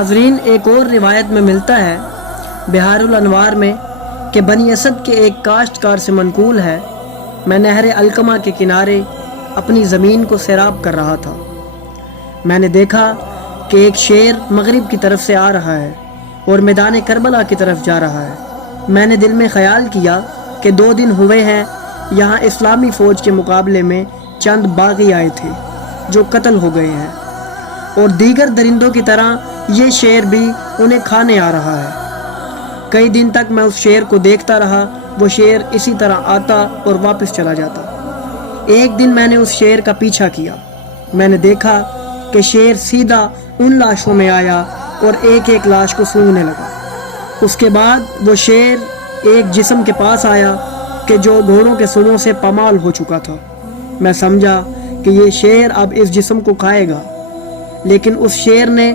नाज़रीन, एक और रिवायत में मिलता है बिहारुल अनवार में कि बनी असद के एक काश्तकार से मनकूल है, मैं नहर अलकमा के किनारे अपनी ज़मीन को सैराब कर रहा था। मैंने देखा कि एक शेर मगरिब की तरफ से आ रहा है और मैदान करबला की तरफ जा रहा है। मैंने दिल में ख़याल किया कि 2 दिन हुए हैं यहाँ इस्लामी फ़ौज के मुकाबले में चंद बागी आए थे जो कत्ल हो गए हैं, और दीगर दरिंदों की तरह ये शेर भी उन्हें खाने आ रहा है। कई दिन तक मैं उस शेर को देखता रहा। वो शेर इसी तरह आता और वापस चला जाता। एक दिन मैंने उस शेर का पीछा किया। मैंने देखा कि शेर सीधा उन लाशों में आया और एक एक लाश को सूंघने लगा। उसके बाद वो शेर एक जिस्म के पास आया कि जो घोड़ों के सुनों से पमाल हो चुका था। मैं समझा कि ये शेर अब इस जिस्म को खाएगा, लेकिन उस शेर ने